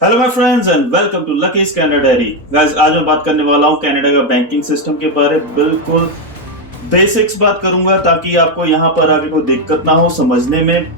Hello my friends and welcome to Lucky's Canada diary. Guys आज मैं बात करने वाला हूँ कनाडा का बैंकिंग सिस्टम के बारे में। बिल्कुल बेसिक्स बात करूंगा ताकि आपको यहाँ पर आगे कोई दिक्कत ना हो समझने में।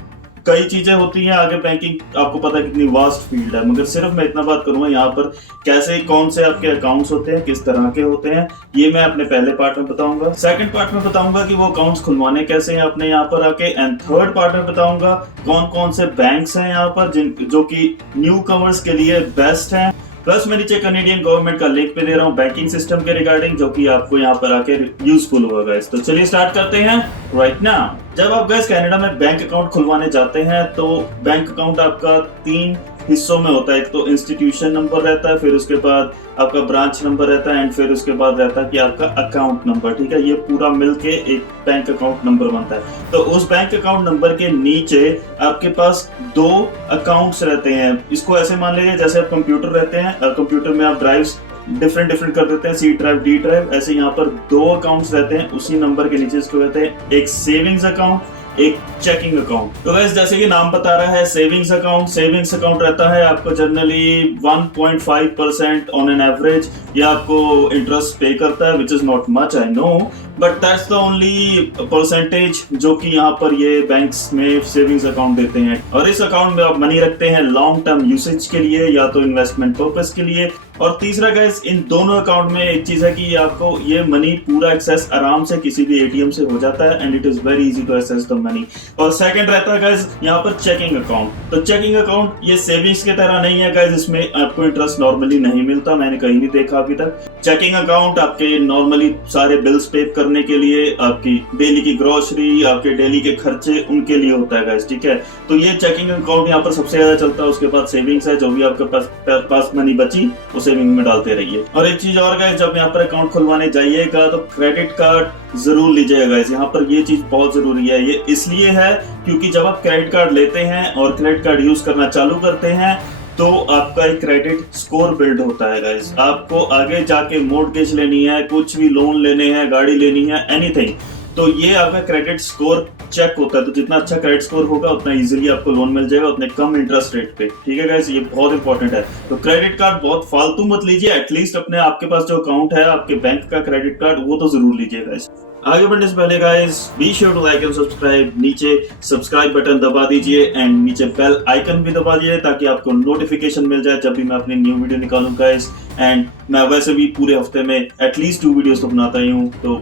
कई चीजें होती हैं आगे, बैंकिंग आपको पता है कितनी वास्ट फील्ड है, मगर सिर्फ मैं इतना बात करूंगा यहाँ पर कैसे कौन से आपके अकाउंट्स होते हैं, किस तरह के होते हैं, ये मैं अपने पहले पार्ट में बताऊंगा। सेकंड पार्ट में बताऊंगा कि वो अकाउंट्स खुलवाने कैसे हैं अपने यहाँ पर आके। एंड थर्ड पार्ट में बताऊंगा कौन कौन से बैंक्स हैं यहाँ पर जिन जो कि न्यू कमर्स के लिए बेस्ट हैं। प्लस मैं नीचे कनेडियन गवर्नमेंट का लिंक पे दे रहा हूँ बैंकिंग सिस्टम के रिगार्डिंग, जो कि आपको यहाँ पर आके यूजफुल होगा गाइस। तो चलिए स्टार्ट करते हैं राइट नाउ। जब आप गाइस कनाडा में बैंक अकाउंट खुलवाने जाते हैं तो बैंक अकाउंट आपका 3 हिस्सों में होता है। एक तो इंस्टीट्यूशन नंबर रहता है, फिर उसके बाद आपका ब्रांच नंबर रहता है, एंड फिर उसके बाद रहता है कि आपका अकाउंट नंबर। ठीक है, ये पूरा मिलके एक बैंक अकाउंट नंबर बनता है। तो उस बैंक अकाउंट नंबर के नीचे आपके पास 2 अकाउंट्स रहते हैं। इसको ऐसे मान लीजिए जैसे आप कंप्यूटर रहते हैं, कंप्यूटर में आप ड्राइव्स डिफरेंट कर देते हैं, सी ड्राइव, डी ड्राइव, ऐसे यहाँ पर 2 अकाउंट्स रहते हैं। उसी नंबर के नीचे इसको कहते हैं एक सेविंग्स अकाउंट, एक चेकिंग अकाउंट। तो वैसे जैसे कि नाम बता रहा है सेविंग्स अकाउंट रहता है आपको जनरली 1.5% ऑन एन एवरेज, ये आपको इंटरेस्ट पे करता है, which is not much I know, but that's the only percentage जो कि यहाँ पर ये बैंक्स में सेविंग्स अकाउंट देते हैं। और इस अकाउंट में आप मनी रखते हैं लॉन्ग टर्म यूसेज के लिए या तो इन्वेस्टमेंट पर्पस के लिए। और तीसरा गाइस, इन दोनों अकाउंट में एक चीज है कि आपको ये मनी पूरा एक्सेस आराम से किसी भी एटीएम से हो जाता है, and it is very easy to access the money. और सेकंड रहता है गाइस यहाँ पर चेकिंग अकाउंट। तो चेकिंग अकाउंट ये सेविंग्स की तरह नहीं है गाइस, इसमें आपको इंटरेस्ट नॉर्मली नहीं मिलता, मैंने कहीं नहीं देखा अभी तक। चेकिंग अकाउंट आपके नॉर्मली सारे बिल्स पे करने के लिए, आपकी डेली की ग्रोसरी, आपके डेली के खर्चे, उनके लिए होता है गाइस। ठीक है, तो ये चेकिंग अकाउंट यहाँ पर सबसे ज्यादा चलता है। उसके बाद सेविंग्स है, जो भी आपके पास मनी बची वो सेविंग में डालते रहिए। और एक चीज और गाइस, जब यहाँ पर अकाउंट खुलवाने जाइएगा तो क्रेडिट कार्ड जरूर लीजिएगा गाइस। यहाँ पर ये चीज बहुत जरूरी है। ये इसलिए है क्योंकि जब आप क्रेडिट कार्ड लेते हैं और क्रेडिट कार्ड यूज करना चालू करते हैं तो आपका एक क्रेडिट स्कोर बिल्ड होता है गाइस। आपको आगे जाके मॉर्गेज लेनी है, कुछ भी लोन लेने हैं, गाड़ी लेनी है, एनीथिंग, तो ये आपका क्रेडिट स्कोर चेक होता है। तो जितना अच्छा क्रेडिट स्कोर होगा उतना इजीली आपको लोन मिल जाएगा, उतने कम इंटरेस्ट रेट पे। ठीक है गाइस, ये बहुत इंपॉर्टेंट है। तो क्रेडिट कार्ड बहुत फालतू मत लीजिए, एटलीस्ट अपने आपके पास जो अकाउंट है आपके बैंक का क्रेडिट कार्ड वो तो जरूर लीजिए गाइस। आगे बढ़ने से पहले guys be sure to like and subscribe. नीचे सब्सक्राइब बटन दबा दीजिए एंड नीचे बेल आइकन भी दबा दीजिए ताकि आपको नोटिफिकेशन मिल जाए जब भी मैं अपनी न्यू वीडियो निकालूं गाइस। एंड मैं वैसे भी पूरे हफ्ते में एटलीस्ट 2 वीडियोस तो बनाता ही हूँ, तो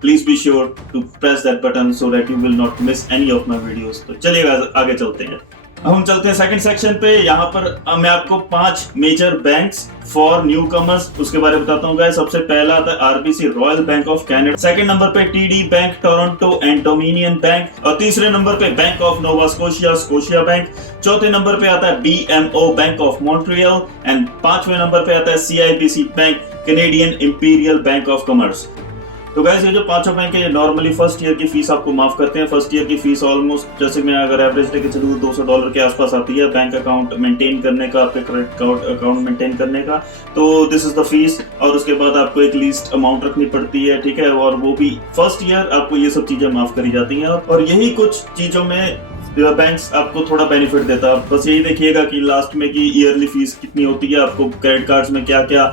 please be sure to press that button so that you will not miss any of my videos. तो चलिए आगे चलते हैं। हम चलते हैं सेकंड सेक्शन पे। यहाँ पर मैं आपको 5 major banks for newcomers उसके बारे में बताता हूँ गाइस। सबसे पहला आता है RBC, Royal Bank of Canada. Second number पे TD bank, Toronto and Dominion bank. और तीसरे नंबर पे bank of Nova Scotia, Scotia bank. चौथे नंबर पे आता है BMO, bank of Montreal. And 5वें नंबर पे आता है CIBC bank, Canadian Imperial Bank of Commerce. तो गाइस ये जो 5 बैंक है नॉर्मली फर्स्ट ईयर की फीस आपको माफ करते हैं। फर्स्ट ईयर की फीस ऑलमोस्ट, जैसे मैं अगर एवरेज लेके चलूँ, $200 के आसपास आती है बैंक अकाउंट मेंटेन करने का, आपके क्रेडिट अकाउंट मेंटेन करने का। तो दिस इज द फीस। और उसके बाद आपको एक लीस्ट अमाउंट रखनी पड़ती है। ठीक है, और वो भी फर्स्ट ईयर आपको ये सब चीजें माफ करी जाती हैं। और यही कुछ चीजों में बैंक्स आपको थोड़ा बेनिफिट देता है। बस यही देखिएगा कि लास्ट में की ईयरली फीस कितनी होती है, आपको क्रेडिट कार्ड्स में क्या क्या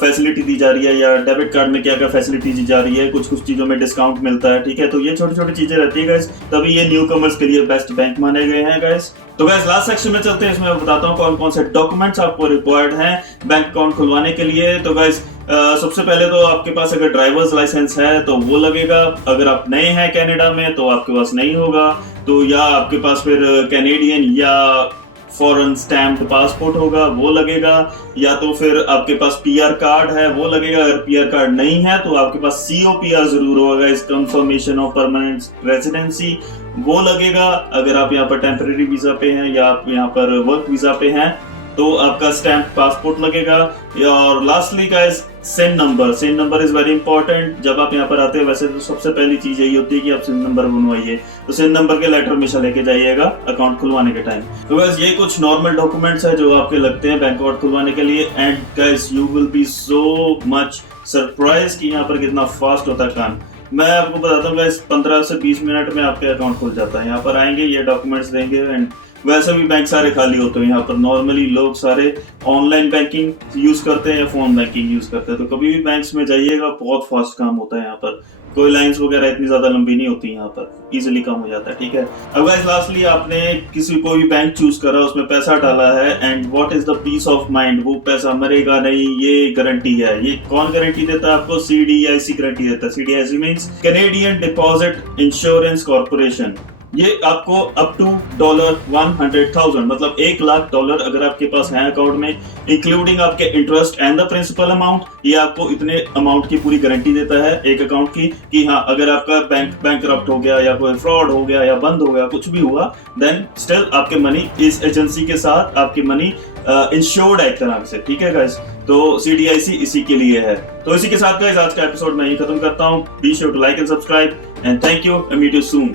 फैसिलिटी दी जा रही है, या डेबिट कार्ड में क्या क्या फैसिलिटी दी जा रही है, कुछ चीजों में डिस्काउंट मिलता है। ठीक है, तो ये छोटी छोटी चीजें रहती है गाइस, तभी ये न्यू कमर्स के लिए बेस्ट बैंक माने गए हैं गाइस। तो गाइस लास्ट सेक्शन में चलते हैं, इसमें मैं बताता हूँ कौन कौन से डॉक्यूमेंट्स आपको रिक्वायर्ड हैं बैंक अकाउंट खुलवाने के लिए। तो गाइस सबसे पहले तो आपके पास अगर ड्राइवर्स लाइसेंस है तो वो लगेगा। अगर आप नए हैं कनाडा में तो आपके पास नहीं होगा, तो या आपके पास फिर कैनेडियन या फॉरेन स्टैम्प्ड पासपोर्ट होगा वो लगेगा, या तो फिर आपके पास पीआर कार्ड है वो लगेगा। अगर पीआर कार्ड नहीं है तो आपके पास सीओपीआर जरूर होगा, इस कंफर्मेशन ऑफ परमानेंट रेजिडेंसी, वो लगेगा। अगर आप यहाँ पर टेम्परेरी वीजा पे हैं या आप यहाँ पर वर्क वीजा पे हैं तो आपका स्टैम्प पासपोर्ट लगेगा। और lastly guys SIN number is very important. जब आप यहाँ पर आते हैं वैसे तो सबसे पहली चीज यही होती है कि आप सिन नंबर बनवाइए, तो सिन नंबर के लेटर हमेशा लेके जाइएगा अकाउंट खुलवाने के टाइम। तो गाइस ये कुछ नॉर्मल डॉक्यूमेंट्स है जो आपके लगते हैं बैंक अकाउंट खुलवाने के लिए। And guys you will be so much surprise कि यहाँ पर कितना फास्ट होता है काम। मैं आपको बताता हूँ गाइस 15 से 20 मिनट में आपके अकाउंट खुल जाता है। यहाँ पर आएंगे, ये डॉक्यूमेंट्स देंगे एंड वैसे भी बैंक सारे खाली होते हैं यहाँ पर। नॉर्मली लोग सारे ऑनलाइन बैंकिंग यूज करते हैं या फोन बैंकिंग यूज करते हैं। तो कभी भी बैंक्स में जाइएगा, बहुत फास्ट काम होता है यहाँ पर। कोई लाइंस वगैरह इतनी ज्यादा लंबी नहीं होती यहाँ पर, इजीली काम हो जाता है। ठीक है, अब गाइस लास्टली आपने कोई भी बैंक चूज करा, उसमें पैसा डाला है, and what is the peace of mind, वो पैसा मरेगा नहीं, ये गारंटी है। ये कौन गारंटी देता है आपको? सीडीआईसी गारंटी देता है। CDIC means Canadian Deposit Insurance Corporation. ये आपको अप टू $100,000 मतलब $1,00,000 अगर आपके पास है अकाउंट में, इंक्लूडिंग आपके interest and the principal amount, ये आपको इतने अमाउंट की पूरी गारंटी देता है एक अकाउंट की, कि हाँ अगर आपका बैंक बैंकरप्ट हो गया या कोई फ्रॉड हो गया या बंद हो गया, कुछ भी हुआ, देन स्टिल आपके मनी इस एजेंसी के साथ, आपकी मनी इंश्योर्ड है एक तरह से। ठीक है गाइस, तो सीडीआईसी इसी के लिए है। तो इसी के साथ गाइस आज का एपिसोड मैं यही खत्म करता हूँ। Be sure to like and subscribe, and thank you, meet you soon.